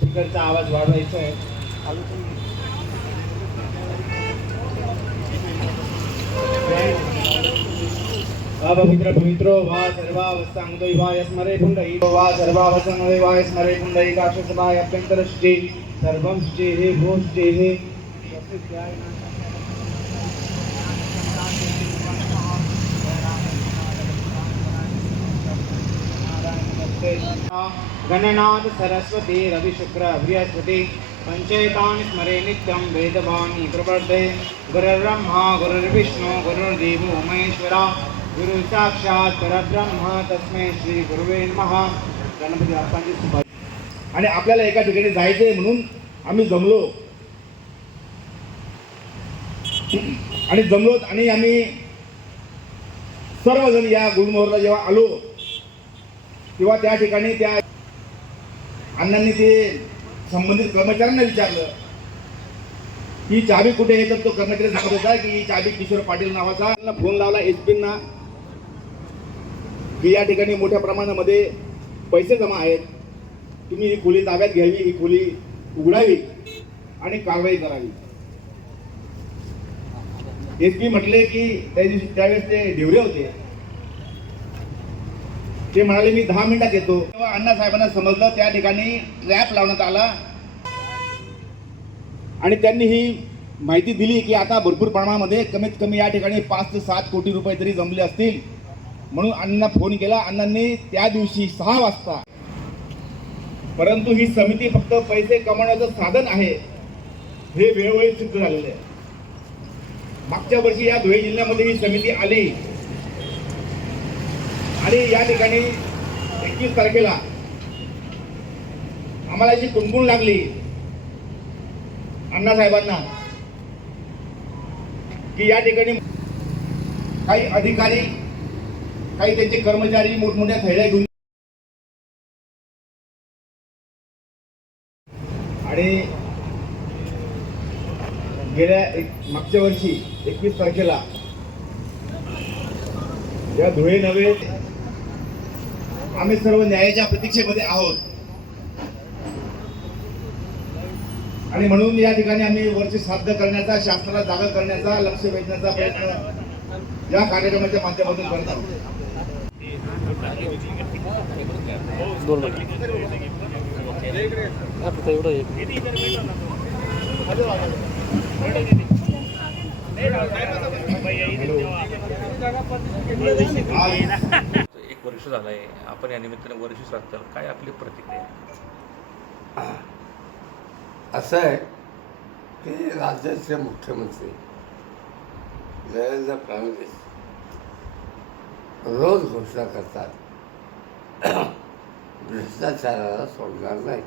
स्पीकरचा आवाज वाढवायचा आहे. अपवित्र पवित्रो वा सर्वावस्थांगो वा स्मरे पुंडई वा सर्वावस्थांगो वा स्मरे पुंडई काशसभाय अभ्यंतरश्चे सर्वं श्चे हे भोश्चे हे गणनाथ सरस्वती रवि शुक्र बृहस्पति पंचेतानि स्मरे नित्यं वेदवाणी प्रवर्ते गुरुर्ब्रह्मा गुरुर्विष्णु गुरुर्देवो महेश्वरा गुरु साक्षात परब्रह्म तस्मै श्री गुरुवे नमः. गणपती बाप्पांची स्तुती. आणि आपल्याला एका ठिकाणी जायचंय म्हणून आम्ही जमलो आणि आम्ही सर्वजण या गुरुमोहरला जेव्हा आलो तेव्हा त्या ठिकाणी त्या अण्णांनी ते संबंधित कर्मचाऱ्यांना विचारलं ही चाबी कुठे आहे. तर तो कर्मचारी सांगत होता की ही चाबी किशोर पाटील नावाचा फोन लावला एसपींना की या ठिकाणी मोठ्या प्रमाणामध्ये पैसे जमा आहेत, तुम्ही ही खोली ताब्यात घ्यावी, ही खोली उघडावी आणि कारवाई करावी. एसपी म्हटले की त्या दिवशी त्यावेळेस ते ढिवरे होते, ते म्हणाले मी 10 मिनिटात येतो. तेव्हा अण्णासाहेबांना समजलं त्या ठिकाणी ट्रॅप लावण्यात आला आणि त्यांनी ही माहिती दिली की आता भरपूर प्रमाणामध्ये कमीत कमी या ठिकाणी 5 ते 7 कोटी रुपये तरी जमले असतील. म्हणून अण्णांना फोन केला. अण्णांनी त्या दिवशी 6 वाजता, परंतु ही समिती फक्त पैसे कमवण्याचं साधन आहे हे वेळोवेळी सिद्ध झालेलं आहे. मागच्या वर्षी या धुळे जिल्ह्यामध्ये ही समिती आली आणि या ठिकाणी 21 तारखेला आम्हाला अशी कुणकुण लागली अण्णासाहेबांना की या ठिकाणी काही अधिकारी, काही त्यांचे कर्मचारी मोठमोठ्या थैल्या घेऊन आणि गेल्या मागच्या वर्षी 21 तारखेला या धुळे नव्हे आम्ही सर्व न्यायाच्या प्रतीक्षेमध्ये आहोत आणि म्हणून या ठिकाणी आम्ही वरची साध्य करण्याचा, शासनाला जागा करण्याचा, लक्ष वेधण्याचा प्रयत्न या कार्यक्रमाच्या माध्यमातून करत आहोत. एक वर्ष झालं आहे, आपण या निमित्ताने वर्ष साधताल, काय आपली प्रतिक्रिया? असं आहे की राज्याचे मुख्यमंत्री देवेंद्र फडणवीस रोज घोषणा करतात भ्रष्टाचाराला सोडणार नाही.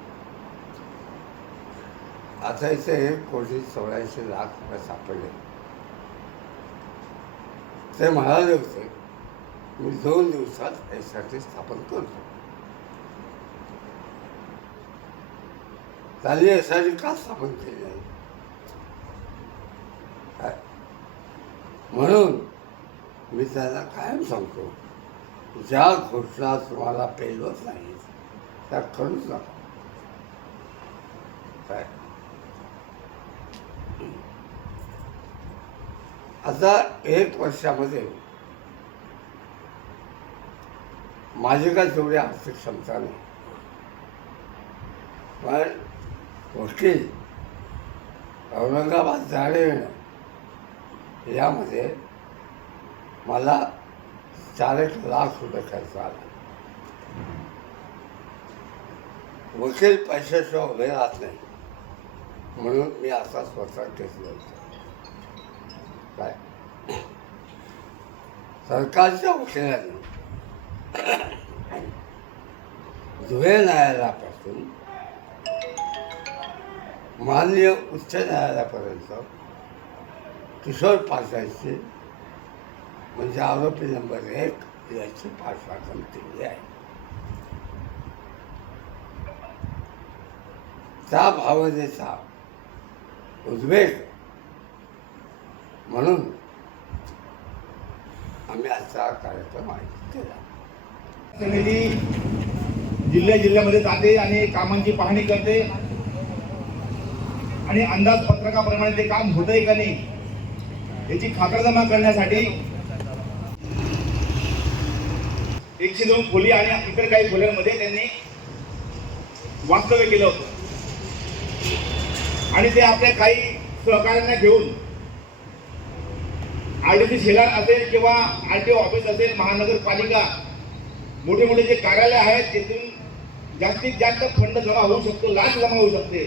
आता इथे 1,84,00,000 सापडले. ते म्हणाले होते मी 2 दिवसात यासाठी स्थापन करतो. त्यांनी यासाठी का स्थापन केली आहे म्हणून मी त्यांना कायम सांगतो, ज्या घोषणा तुम्हाला पेलवत नाहीत त्या करूच नका. काय आता 1 वर्षामध्ये माझी काय तेवढी आर्थिक क्षमता नाही, पण वकील औरंगाबाद जाणे येणं यामध्ये मला 4-1 लाख रुपये खर्च आला. वकील पैशाशिवाय उभे राहत नाही म्हणून मी असा स्वतः घेतलं होतं. काय सरकारच्या वकिलांनी धुळे न्यायालयापासून माननीय उच्च न्यायालयापर्यंत किशोर पाटलांची म्हणजे आरोपी नंबर 1 याची पाठराखण केली आहे. त्या भावनेचा उद्वेग म्हणून आम्ही आजचा कार्यक्रम आयोजित केला. समिती जिल्ह्यामध्ये जाते आणि कामांची पाहणी करते आणि अंदाजपत्रकाप्रमाणे ते काम होतंय का नाही याची खातरजमा करण्यासाठी 102 खोली आणि इतर काही खोल्यांमध्ये त्यांनी वास्तव्य केलं होतं आणि ते आपल्या काही सहकार्यांना घेऊन आरडीसी शेलार असेल किंवा आरटीओ ऑफिस असेल, महानगरपालिका, मोठे मोठे जे कार्यालय आहेत तिथून जास्तीत जास्त फंड जमा होऊ शकतो, लाच जमा होऊ शकते